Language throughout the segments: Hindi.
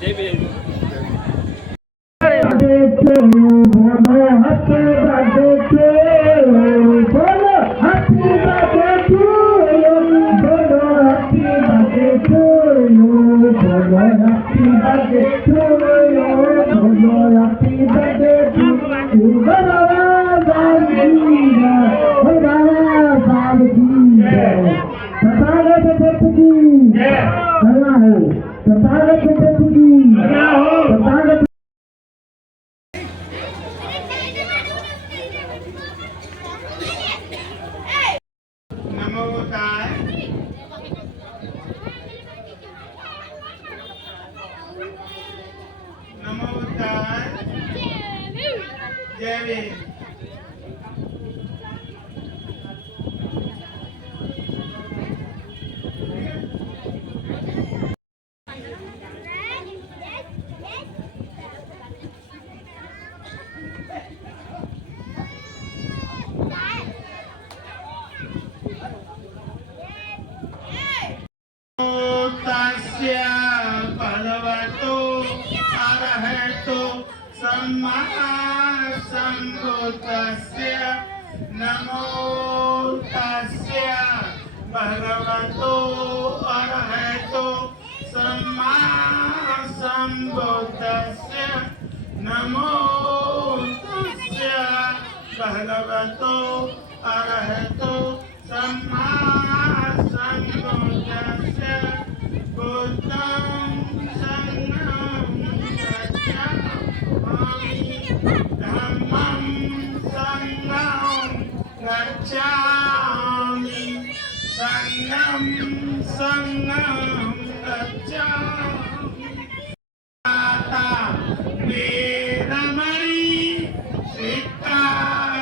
जय भीम। नमो तस्य भगवतो अरहतो सम्मा सम्बुद्धस्य नमो तस्य भगवतो अरहतो सम्मा सम्बुद्धस्य बुद्धं शरणं गच्छामि धम्मं संघं गच्छामि संघं गच्छामि आता वेदमणि सिक्खापदं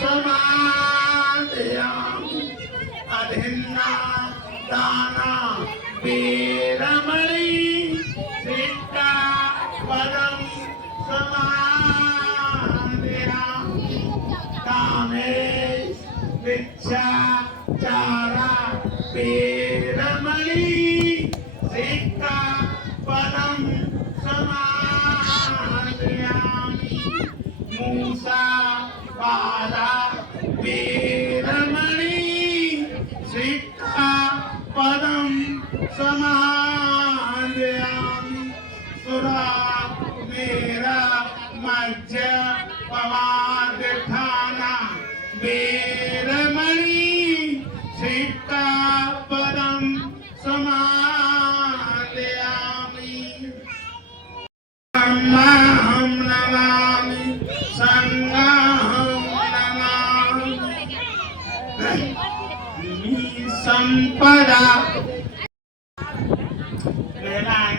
समादयामि अभिन्ना दाना वेदमणि सिक्खापदं समादयामि कामेश मिथ्याचारा वेदमणि सिक्खापदं समादयामि मूसावादा वेदमणि सिक्खापदं समादयामि सुरा मेरा मज्ज पवादठाना वेदमणि सिक्खापदं समादयामि धम्मं नमामि संघं नमामि संपदा लेना है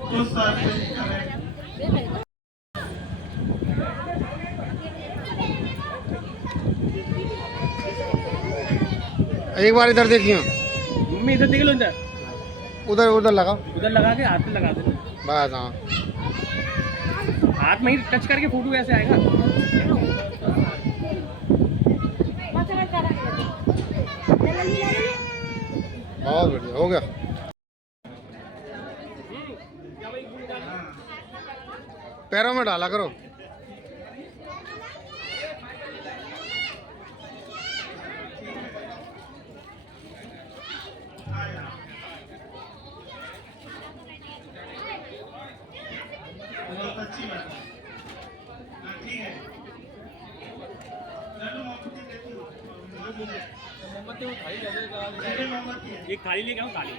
तो सब करें। एक बार इधर देखिए, मम्मी इधर देख लो, इधर उधर उधर लगा, उधर लगा के हाथ में लगा दो बस। हाँ, हाथ में ही टच करके फोटो ऐसे आएगा। बहुत बढ़िया हो गया। पैरों में डाला करो। बहुत अच्छी बात है। ठीक है, मोमबत्ती वो खाली लगेगा, मोमबत्ती है। एक खाली लेके आओ, खाली।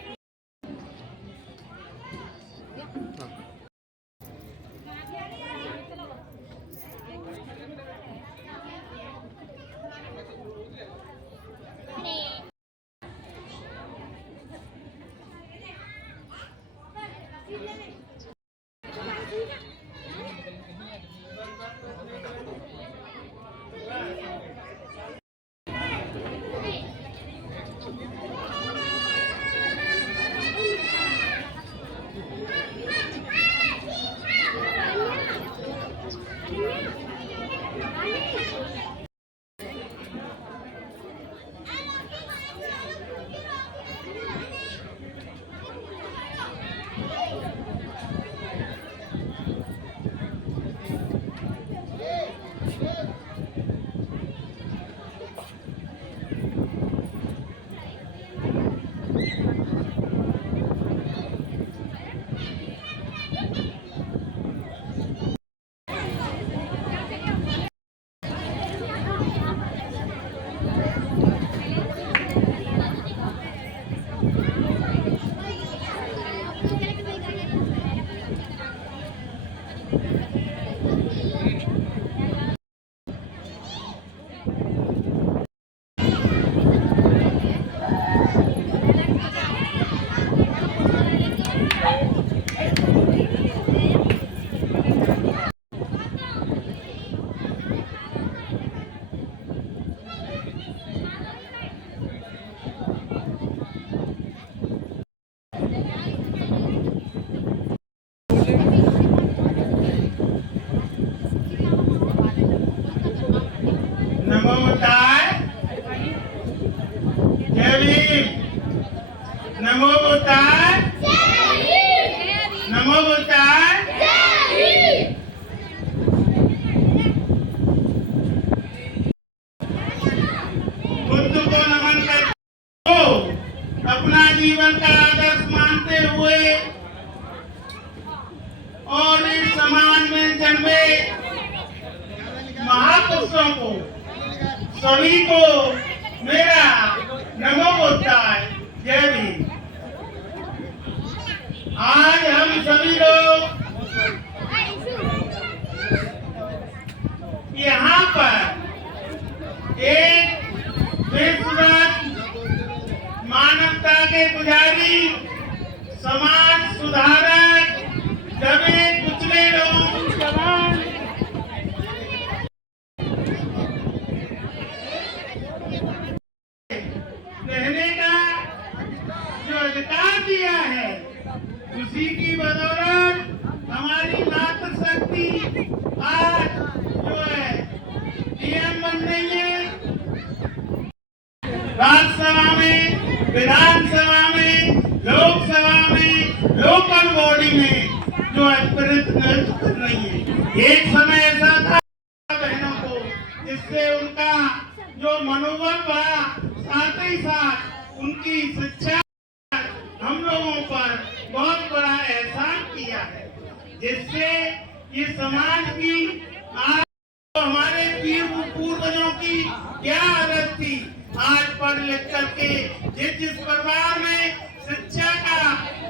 नमो बुद्धाय, नमो बुद्धाय। बुद्ध को नमन करते हो, अपना जीवन का आदर्श मानते हुए और इस समाज में जन्मे महापुरुषों को सभी को मेरा नमो बुद्धाय, जय भीम। आज हम सभी लोग यहाँ पर एक विश्वव्यापी मानवता के पुजारी, समाज सुधारक, दबे कुचले लोगों की जवान रहने का जो अधिकार दिया है, उसी की बदौलत हमारी मातृशक्ति आज जो है पीएम बन रही है। राज्यसभा में, विधानसभा में, लोकसभा में, लोकल बॉडी में जो है प्रतिनिधित्व कर रही है। एक समय ऐसा था बहनों को, जिससे उनका जो मनोबल बढ़ा, साथ ही साथ उनकी शिक्षा हम लोगों पर बहुत बड़ा एहसान किया है, जिससे ये समाज की आज तो हमारे पूर्वजों की क्या आदत थी, आज पढ़ लिख करके जिस परिवार में शिक्षा का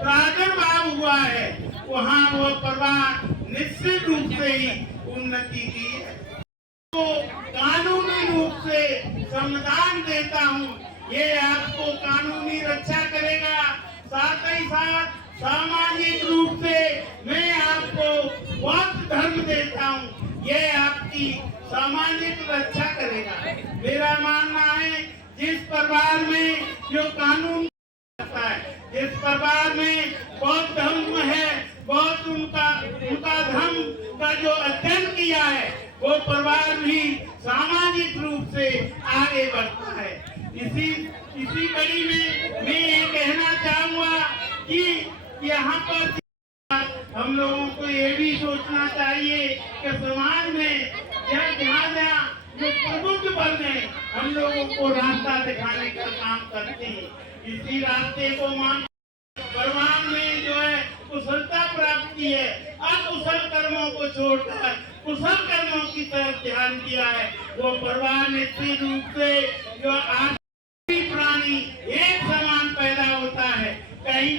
प्रादुर्भाव हुआ है, वहाँ वो परिवार निश्चित रूप से ही उन्नति की है। तो कानूनी रूप से संविधान देता हूँ, ये आपको कानूनी रक्षा करेगा, साथ ही साथ सामाजिक रूप से मैं आपको बौद्ध धर्म देता हूँ, ये आपकी सामाजिक रक्षा करेगा। मेरा मानना है जिस परिवार में जो कानून होता है, जिस परिवार में बौद्ध धर्म है, बौद्ध उनका धर्म का जो अध्ययन किया है, वो परिवार भी सामाजिक रूप से आगे बढ़ता है। इसी कड़ी में मैं ये कहना चाहूँगा कि यहाँ पर हम लोगों को ये भी सोचना चाहिए कि समाज में जहाँ जो प्रबुद्ध वर्ग है, हम लोगों को रास्ता दिखाने का काम करते हैं, इसी रास्ते को मान परिवार में जो है कुशलता प्राप्त की है, अकुशल कर्मों को छोड़कर कुशल कर्मों की तरफ ध्यान दिया है, वो परिवार निश्चित रूप से जो आज प्राणी एक समान पैदा होता है, कहीं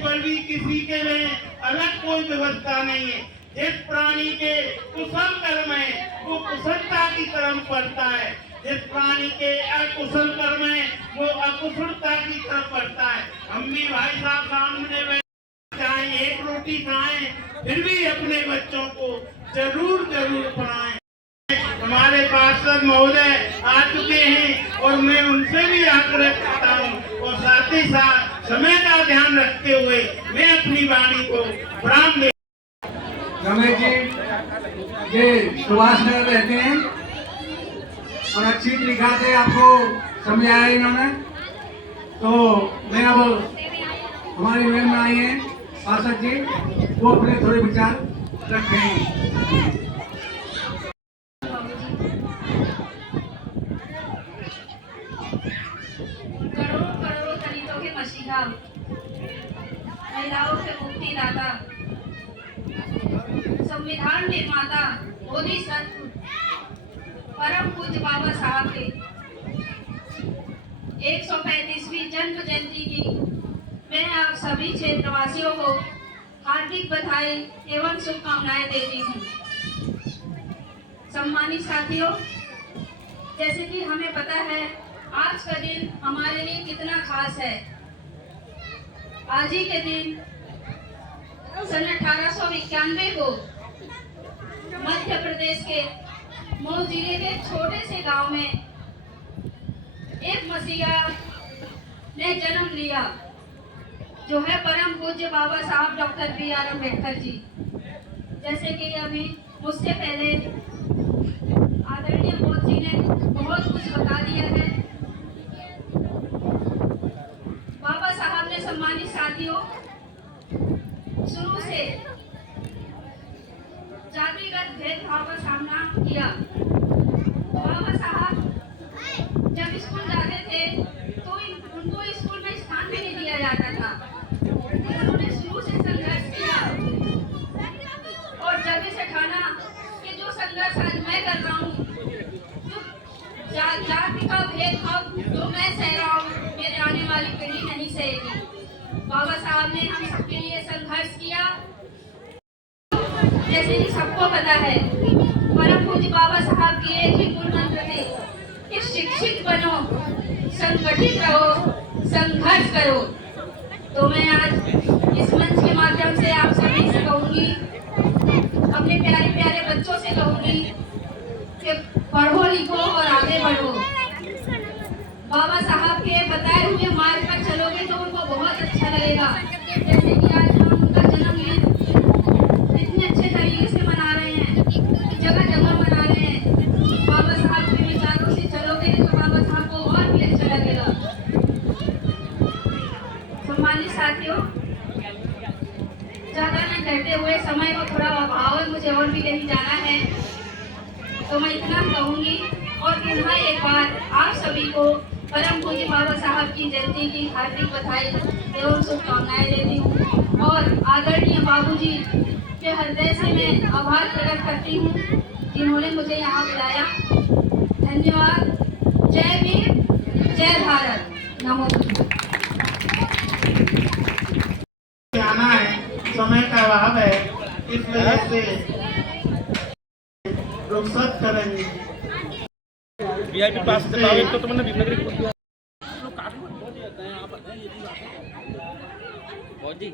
पर भी किसी के लिए अलग कोई व्यवस्था नहीं है। जिस प्राणी के कुशल कर्म है वो कुशलता की तरफ बढ़ता है, जिस प्राणी के अकुशल कर्म है वो अकुशलता की तरफ बढ़ता है। हम भी भाई साहब सामने बैठे चाहे एक रोटी खाएं, फिर भी अपने बच्चों को जरूर पढ़ाएं। हमारे पार्षद महोदय आ चुके हैं और मैं उनसे भी आग्रह करता हूँ, और साथ ही साथ समय का ध्यान रखते हुए मैं अपनी वाणी को विराम दे। रमेश जी ये सुभाष नगर रहते हैं और अच्छी लिखा थे, आपको समझाया इन्होंने। तो मैं अब हमारी मैम आई हैं पार्षद जी, वो अपने थोड़े विचार रखेंगे। करोड़ों दलितों के मसीहा, महिलाओं के मुक्ति दाता, संविधान निर्माता, बोधिसत्व, परम पूज्य बाबा साहब के 135वीं जन्म जयंती की मैं आप सभी क्षेत्रवासियों को हार्दिक बधाई एवं शुभकामनाएं देती हूँ। सम्मानित साथियों, जैसे कि हमें पता है आज का दिन हमारे लिए कितना खास है। आज ही के दिन सन 1891 को मध्य प्रदेश के मऊ जिले के छोटे से गांव में एक मसीहा ने जन्म लिया, जो है परम पूज्य बाबा साहब डॉक्टर B.R. अम्बेडकर जी। जैसे कि अभी मुझसे पहले आदरणीय मोदी जी ने बहुत कुछ बता दिया है। बाबा साथियों, शुरू से जातिगत भेदभाव का सामना किया। बाबा साहब जब स्कूल जाते थे तो उनको स्कूल में स्थान भी नहीं दिया जाता था। उन्होंने शुरू से संघर्ष किया और जब से ठाना कि जो संघर्ष आज मैं कर रहा हूँ, जो जाति का भेदभाव जो मैं सह रहा हूँ, मेरे आने वाली पीढ़ी नहीं सहेगी। बाबा साहब ने हम सबके लिए संघर्ष किया। जैसे कि सबको पता है, परम पूज्य बाबा साहब के एक ही मूल मंत्र थे कि शिक्षित बनो, संगठित रहो, संघर्ष करो। तो मैं आज इस मंच के माध्यम से आप सभी से कहूंगी, अपने प्यारे प्यारे बच्चों से कहूंगी कि पढ़ो लिखो और आगे बढ़ो। बाबा साहब के बताए हुए मार्ग पर चलोगे तो उनको बहुत अच्छा लगेगा। जैसे कि आज हम उनका जन्मदिन इतने अच्छे तरीके से मना रहे हैं, जगह जगह मना रहे हैं। बाबा साहब के विचारों से चलोगे तो बाबा साहब को और भी अच्छा लगेगा। सम्मानित साथियों, ज्यादा न कहते हुए, समय को थोड़ा अभाव है, मुझे और भी कहीं जाना है, तो मैं इतना कहूंगी और पुनः एक बार आप सभी को परम पूज्य बाबा साहब की जयंती की हार्दिक बधाई एवं शुभकामनाएं देती हूँ और आदरणीय बाबूजी के हृदय से मैं आभार प्रकट करती हूँ जिन्होंने मुझे यहाँ बुलाया। धन्यवाद। जय भीम, जय भारत। नमो। आना है, समय का अभाव है, इस वजह से रुखसत करेंगे। वीआईपी पास से पावे तो तुमने भीमनगरी को दिया। बहुत जी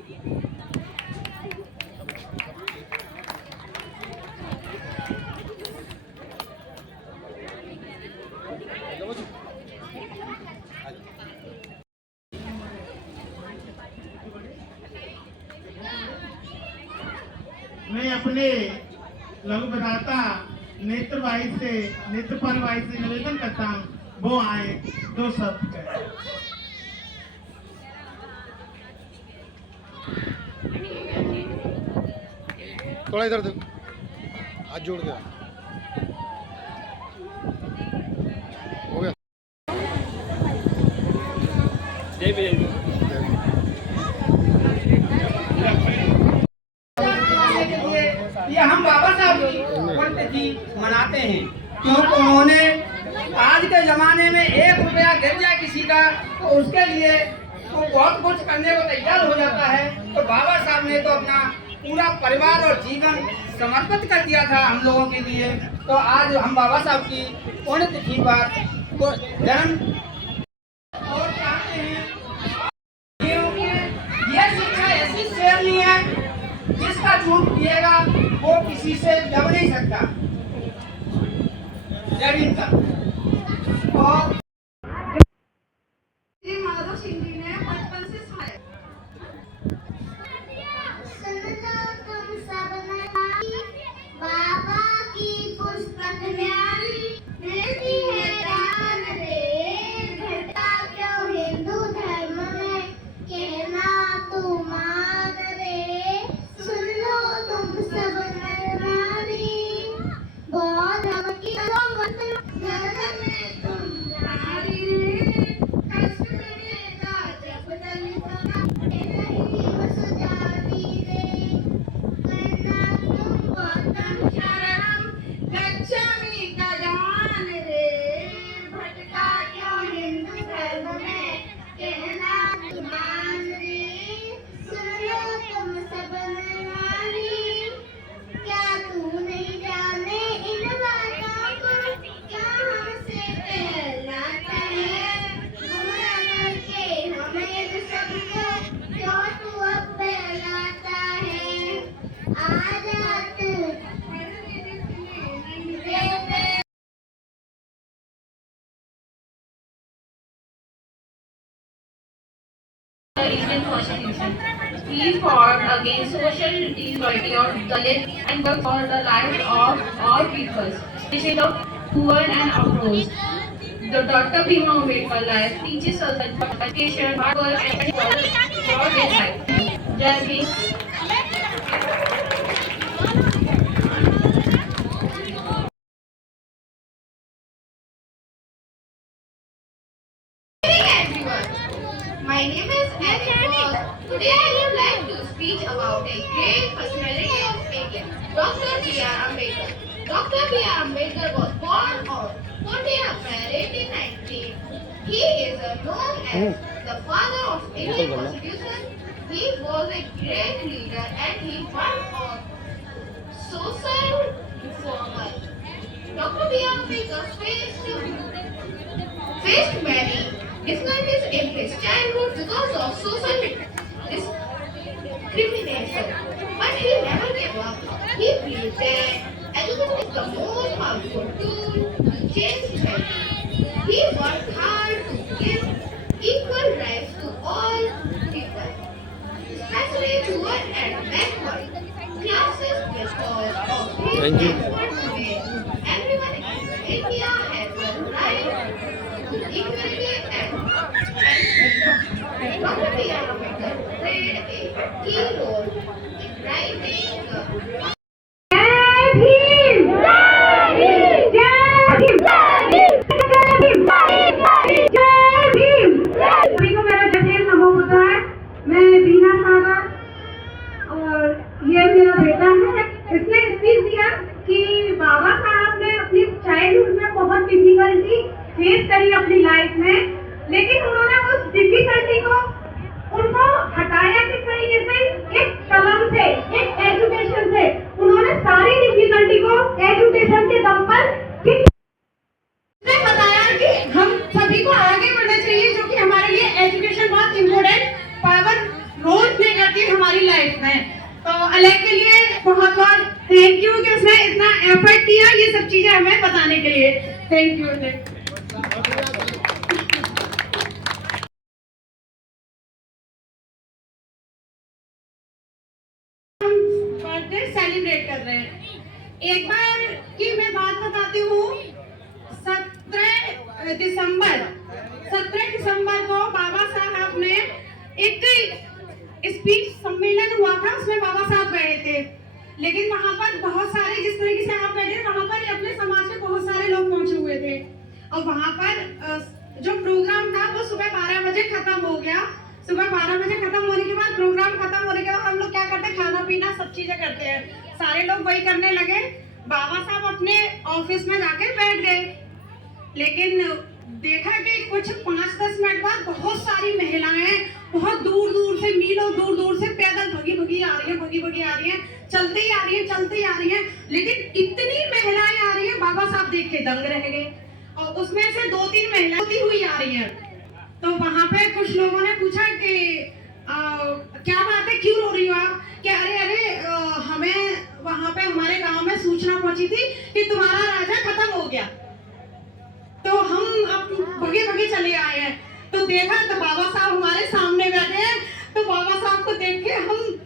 मैं अपने लघु बताता नेत्रपाल भाई से निवेदन करता हूँ, वो आए दो शब्द कहें। थोड़ा इधर देखो, हाथ जोड़ गया, हो गया। जय भीम। ये हम बाबा साहब की पुण्यतिथि मनाते हैं क्योंकि उन्होंने आज के जमाने में 1 रुपया गिर जाए किसी का तो उसके लिए वो बहुत कुछ करने को तैयार हो जाता है। तो बाबा साहब ने तो अपना पूरा परिवार और जीवन समर्पित कर दिया था हम लोगों के लिए। तो आज हम बाबा साहब की पुण्यतिथि पर जन्म और चाहते हैं ये शिक्षा ऐसी श्रेणी है जिसका झूठ पिएगा वो किसी से जम नहीं सकता। जय हिंद। और माधव सिंह जी ने बचपन से सुनाया। बाबा की पुस्तक न्यारी मिलती है ज्ञान रे, घटा क्यों हिंदू धर्म में कहना तू मान रे। सुन लो तुम सब नर नारी, बहुत धर्म की धर्म में तुम नारी रे। कष्ट मिलेगा जब दलित का नहीं सुजाती रे, करना तुम गौतम शरणम गच्छामि का दान रे। भटका क्यों हिंदू धर्म में कहना तू मान रे। सुन लो तुम सब नर नारी, क्या तू नहीं जाने इन बातों को, क्या हमसे कहलाता है। गुमराह करके हमें सबको क्यों तू अब बहलाता है। आजाद Indian Constitution. He fought against social inequality of Dalit and worked for the lives of all peoples, especially the poor and oppressed. The Dr. Bhima Ambedkar Life teaches us that education, hard work, and quality throughout his life. Jai Hind. My name is Annie. Today I would like to speak about a great personality of India, Dr. B.R. Ambedkar. Dr. B.R. Ambedkar was born on 14th April 1819. He is known as the father of Indian Constitution. He was a great leader and he worked on social reformer. Dr. B.R. Ambedkar faced many difficulties in his childhood because of social discrimination. But he never gave up. He believed that education is the most powerful tool to change society. He worked hard to give equal rights to all people, especially poor and backward classes because of his effort today. Everyone in India has the right to equality and freedom. Dr. B.R. Ambedkar played a key role in writing the सभी को मेरा जय नमो होता है। मैं बीना सागर और ये मेरा बेटा है। इसने स्पीच दिया कि बाबा साहब ने अपनी चाइल्डहुड में बहुत डिफिकल्टी फेस करी अपनी लाइफ में, लेकिन उन्होंने उस डिफिकल्टी को उनको हटाया किस तरीके से, एक कलम से, एक एजुकेशन से। उन्होंने सारी डिफिकल्टी को एजुकेशन के दम पर बताया कि हम सभी को आगे बढ़ना चाहिए, जो कि हमारे लिए एजुकेशन बहुत इम्पोर्टेंट पावर रोल प्ले करती है हमारी लाइफ में। तो अलग के लिए बहुत बहुत थैंक यू कि उसने इतना एफर्ट किया ये सब चीजें हमें बताने के लिए। Thank you. बर्थडे सेलिब्रेट कर रहे हैं। एक बार की मैं बात बताती हूँ। 17 दिसंबर को बाबा साहब ने एक स्पीच सम्मेलन हुआ था, उसमें बाबा साहब गए थे। लेकिन वहां पर बहुत सारे, जिस तरीके से आप बैठे, वहां पर अपने समाज के बहुत सारे लोग पहुंचे हुए थे। और वहां पर जो प्रोग्राम था वो सुबह 12 बजे खत्म हो गया। सुबह 12 बजे खत्म होने के बाद, प्रोग्राम खत्म होने के बाद हम लोग क्या करते हैं, खाना पीना सब चीजें करते हैं। सारे लोग वही करने लगे। बाबा साहब अपने ऑफिस में जाके बैठ गए। लेकिन देखा कि कुछ 5-10 मिनट बाद बहुत सारी महिलाएं बहुत दूर दूर से, मीलों दूर दूर से पैदल भगी आ रही हैं, चलते ही आ रही हैं। लेकिन इतनी महिलाएं आ रही हैं, बाबा साहब देख के दंग रह गए। और उसमें से 2-3 महिलाएं होती हुई आ रही हैं। तो वहां पे कुछ लोगों ने पूछा कि क्या बात है, क्यों रो रही हो आप? कि अरे हमें वहां पे हमारे गांव में सूचना पहुंची थी कि तुम्हारा राजा खत्म हो गया, तो हम अब भगे चले आए हैं। तो देखा तो बाबा साहब हमारे सामने बैठे हैं। तो बाबा साहब को देख के हम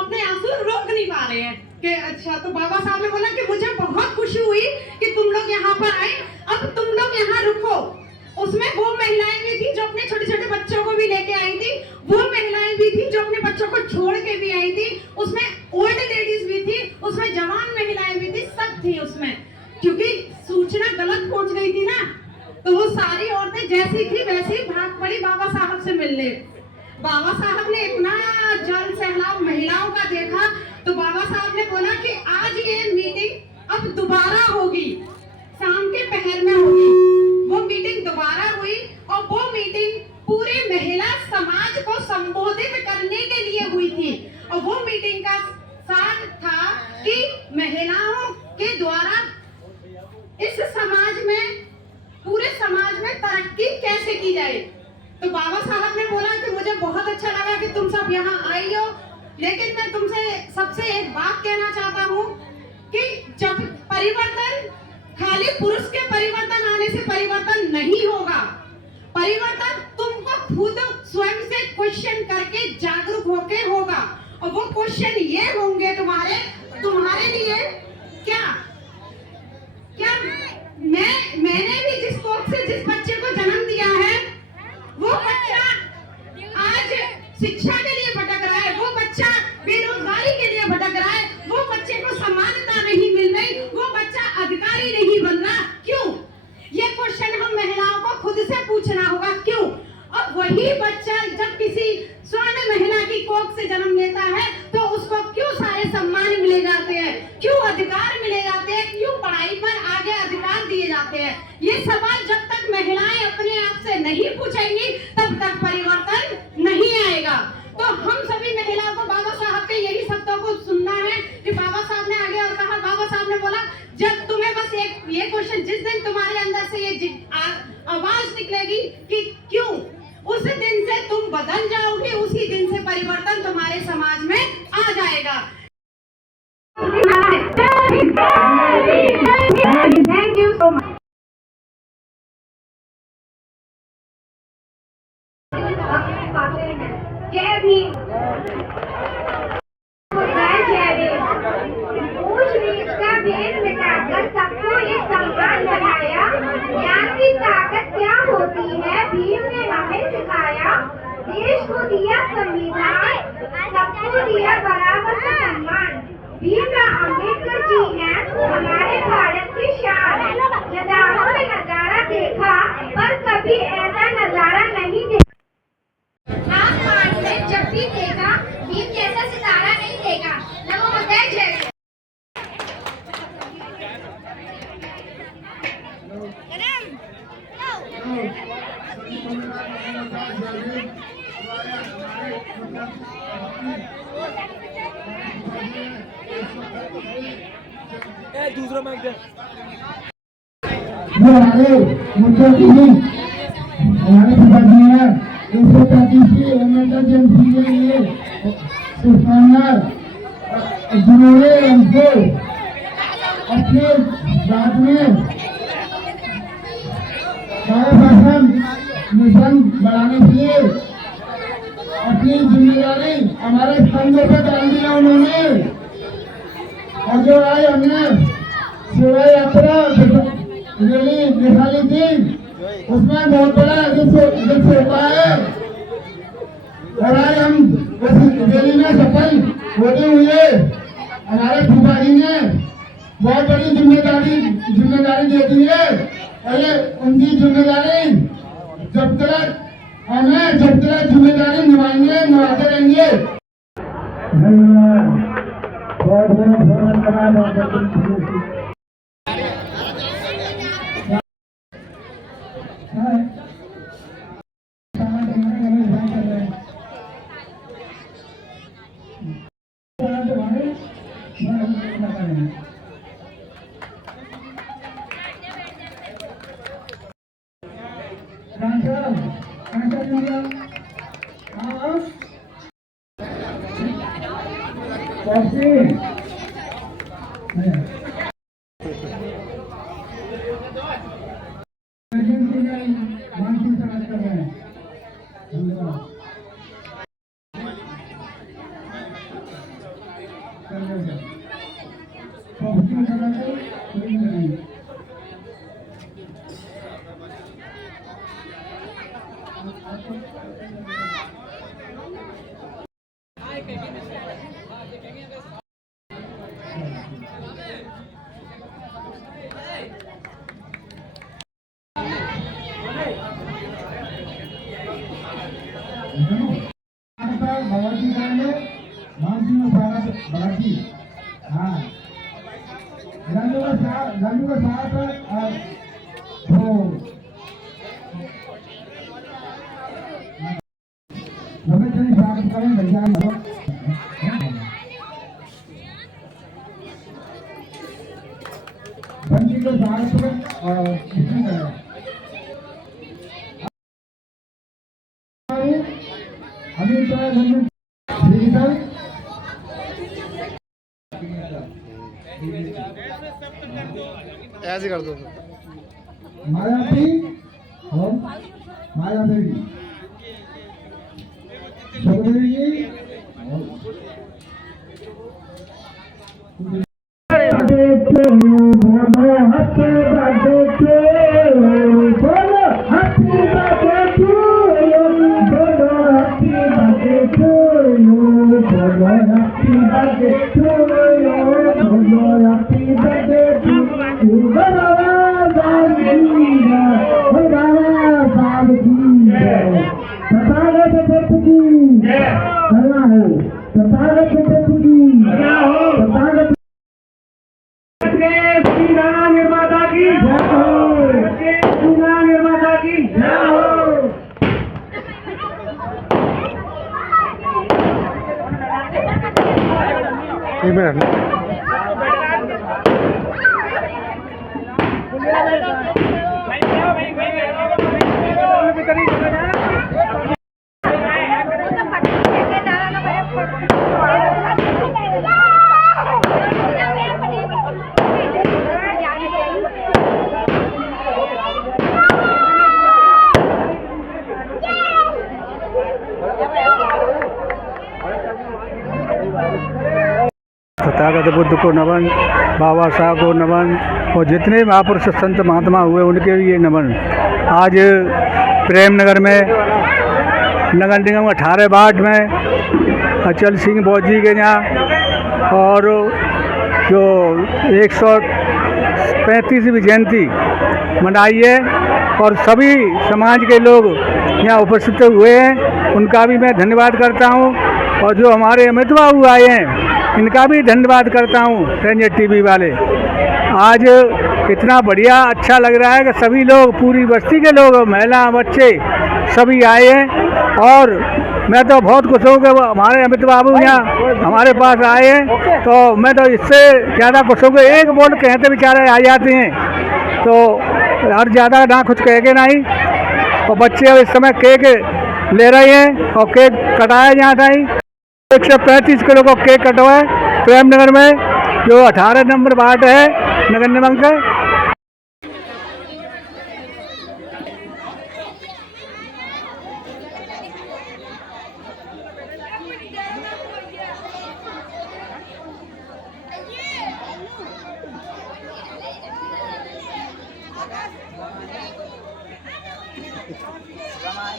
अपने आंसू रोक नहीं पा रहे हैं कि अच्छा। तो बाबा साहब ने बोला कि मुझे बहुत खुशी हुई कि तुम लोग यहाँ पर आए, अब तुम लोग यहाँ रुको। उसमें वो महिलाएं भी थी जो अपने छोटे छोटे बच्चों को भी लेके आई थी, वो महिलाएं भी थी जो अपने बच्चों को छोड़ के भी आई थी, उसमें ओल्ड लेडीज भी थी, उसमें जवान महिलाएं भी थी, सब थी उसमें। क्योंकि सूचना गलत पहुंच गई थी ना, तो वो सारी औरतें जैसी थी वैसी भाग पड़ी बाबा साहब से मिलने। बाबा साहब ने इतना जल सैलाब महिलाओं का देखा, तो बाबा साहब ने बोला कि आज ये मीटिंग अब दोबारा होगी, शाम के पहर में होगी। वो मीटिंग दोबारा हुई और वो मीटिंग पूरे महिला समाज को संबोधित करने के लिए हुई थी। और वो मीटिंग का सार था कि महिलाओं के द्वारा इस समाज में, पूरे समाज में तरक्की कैसे की जाए। तो बाबा साहब ने बोला कि मुझे बहुत अच्छा लगा कि तुम सब यहाँ आई हो, लेकिन मैं तुमसे सबसे एक बात कहना चाहता हूँ कि जब परिवर्तन खाली पुरुष के परिवर्तन आने से परिवर्तन नहीं होगा। परिवर्तन तुमको खुद स्वयं से क्वेश्चन करके जागरूक होके होगा। और वो क्वेश्चन ये होंगे तुम्हारे लिए, क्या मैंने भी जिस कोख से जिस बच्चे शिक्षा के लिए भटक रहा है, वो बच्चा बेरोजगारी के लिए भटक रहा है, वो बच्चे को समानता नहीं मिल रही, वो बच्चा अधिकारी नहीं बन रहा। क्यों? ये क्वेश्चन हम महिलाओं को खुद से पूछना होगा, क्यों? और वही बच्चा जब किसी स्वर्ण महिला की कोख से जन्म लेता है तो उसको क्यों सारे सम्मान मिले जाते हैं, क्यों अधिकार मिले जाते हैं, क्यों पढ़ाई पर आगे अधिकार दिए जाते हैं? ये सवाल जब तक महिलाएं अपने आप से नहीं पूछेंगी तब तक परिवर्तन नहीं आएगा। तो हम सभी महिलाओं को बाबा साहब के यही शब्दों को सुनना है कि बाबा साहब ने आगे और कहा, बाबा साहब ने बोला जब तुम्हें बस एक ये क्वेश्चन, जिस दिन तुम्हारे अंदर से ये आवाज निकलेगी कि क्यों, उस दिन से तुम बदल जाओगे, उसी दिन से परिवर्तन तुम्हारे समाज में आ जाएगा। Thank you so much. जय भीम। जय भीम। ऊंच नीच का भेद मिटाकर सबको एक समान बनाया। ज्ञान की ताकत क्या होती है भीम ने हमें सिखाया। देश को दिया संविधान, सबको दिया बराबर का सम्मान। भीमराव अम्बेडकर जी हैं हमारे भारत की शान। नजारों में नजारा देखा पर कभी ऐसा नजारा नहीं देखा। आसमान में जब भी देखा भीम जैसा सितारा नहीं देखा। नमो बुद्धाय। जय दूसरा माइक दे। हमारे मुख्यमंत्री हमारे पिताजी हैं 135 की इमरजेंसी के लिए जिन्होंने हमको अपने राज्य में शासन मिशन बढ़ाने के लिए अपनी जिम्मेदारी हमारे संघों पर डाल दिया उन्होंने। और जो आज हमने सेवा यात्रा रैली निकाली थी उसमें बहुत बड़ा रिस्क होता है। और आज हम उस रैली में सफल होते हुए हमारे फूफा जी ने बहुत बड़ी जिम्मेदारी दे दी है। और ये उनकी जिम्मेदारी जब तक जिम्मेदारी निभाते रहेंगे। ऐसे कर दो मायावती और माया देवी चतुर्थ की करना हो, तथागत चतुर्थ की तथागत निर्माता की जय हो, निर्माता की जय हो। तथागत बुद्ध को नमन, बाबा साहब को नमन और जितने महापुरुष संत महात्मा हुए उनके लिए नमन। आज प्रेमनगर में नगर निगम 18 वार्ड में अचल सिंह बौजी के यहाँ और जो 135वीं जयंती मनाई है और सभी समाज के लोग यहाँ उपस्थित हुए हैं, उनका भी मैं धन्यवाद करता हूँ। और जो हमारे अमित बाबू आए हैं इनका भी धन्यवाद करता हूँ, रंजन टीवी वाले। आज इतना बढ़िया अच्छा लग रहा है कि सभी लोग, पूरी बस्ती के लोग, महिला बच्चे सभी आए हैं और मैं तो बहुत खुश हूँ कि हमारे अमित बाबू यहाँ हमारे पास आए हैं। तो मैं तो इससे ज़्यादा खुश हूँ कि एक बोल कहते बेचारे आ जाते हैं, तो और ज़्यादा ना कुछ कह के नहीं। और बच्चे अब इस समय केक ले रहे हैं और केक कटाया जाता है। 135 किलो को केक कटवा है प्रेमनगर में, जो 18 नंबर वार्ड है नगर निगम का। समझ